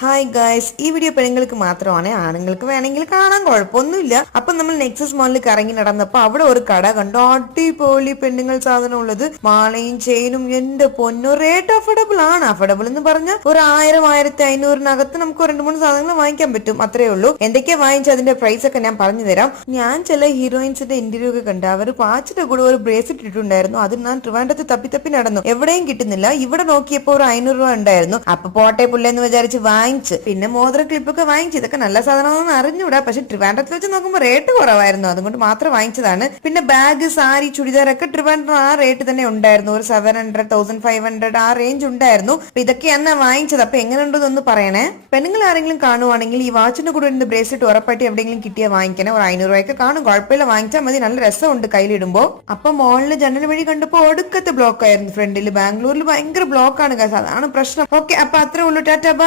Hi guys, ഈ video പെണ്ണുങ്ങൾക്ക് മാത്രമാണ്, ആണുങ്ങൾക്ക് വേണമെങ്കിൽ കാണാൻ കുഴപ്പമൊന്നുമില്ല. അപ്പൊ നമ്മൾ നെക്സസ് മോളിൽ കറങ്ങി നടന്നപ്പോ അവിടെ ഒരു കട കണ്ടു, അടിപൊളി പെണ്ണുങ്ങൾ സാധനം ഉള്ളത്, മാലയും ചെയിനും. എന്റെ പൊന്നു, റേറ്റ് അഫോർഡബിൾ ആണ്. അഫോർഡബിൾ എന്ന് പറഞ്ഞാൽ ഒരു 1000-1500-നകത്ത് നമുക്ക് 2-3 സാധനങ്ങൾ വാങ്ങിക്കാൻ പറ്റും, അത്രേ ഉള്ളൂ. എന്തൊക്കെയാ വാങ്ങിച്ച അതിന്റെ പ്രൈസ് ഒക്കെ ഞാൻ പറഞ്ഞു തരാം. ഞാൻ ചില ഹീറോയിൻസിന്റെ ഇന്റർവ്യൂ ഒക്കെ കണ്ട് അവർ വാച്ചിന്റെ കൂടെ ഒരു ബ്രേസ്ലെറ്റ് ഇട്ടിട്ടുണ്ടായിരുന്നു. അത് ഞാൻ ട്രിവാൻഡ്രത്ത് തപ്പി നടന്നു, എവിടെയും കിട്ടുന്നില്ല. ഇവിടെ നോക്കിയപ്പോ ഒരു 500 രൂപ ഉണ്ടായിരുന്നു. അപ്പൊ പോട്ടെ പുല്ലെന്ന് വിചാരിച്ച് വാങ്ങിച്ച്. പിന്നെ മോതിര ക്ലിപ്പൊക്കെ വാങ്ങിച്ചു. ഇതൊക്കെ നല്ല സാധനമാണെന്ന് അറിഞ്ഞൂടാ, പക്ഷെ ട്രിവാൻഡ്രത്തിൽ വെച്ച് നോക്കുമ്പോൾ റേറ്റ് കുറവായിരുന്നു, അതുകൊണ്ട് മാത്രം വാങ്ങിച്ചതാണ്. പിന്നെ ബാഗ്, സാരി, ചുടിദാറൊക്കെ ട്രിവാൻഡ്രം ആ റേറ്റ് തന്നെ ഉണ്ടായിരുന്നു. ഒരു 700-1500 ആ റേഞ്ച് ഉണ്ടായിരുന്നു. അപ്പൊ ഇതൊക്കെയാണ് വാങ്ങിച്ചത്. അപ്പൊ എങ്ങനെയുണ്ടെന്നൊന്ന് പറയണേ. പെണ്ണുങ്ങൾ ആരെങ്കിലും കാണുവാണെങ്കിൽ ഈ വാച്ചിന്റെ കൂടെ ഇരുന്ന് ബ്രേസ്ലെറ്റ് ഉറപ്പായിട്ട് എവിടെയെങ്കിലും കിട്ടിയാൽ വാങ്ങിക്കണം. ഒരു 500 രൂപയൊക്കെ കാണും, കുഴപ്പമില്ല, വാങ്ങിച്ചാൽ മതി. നല്ല രസമുണ്ട് കയ്യിലിടുമ്പോ. അപ്പൊ മോളില് ജനൽ വഴി കണ്ടപ്പോ ഒടുക്കത്തെ ബ്ലോക്ക് ആയിരുന്നു ഫ്രണ്ടിൽ. ബാംഗ്ലൂരിൽ ഭയങ്കര ബ്ലോക്കാണ്, അതാണ് പ്രശ്നം. ഓക്കെ, അപ്പൊ അത്രേ ഉള്ളൂ. ടാറ്റാ, ബൈ.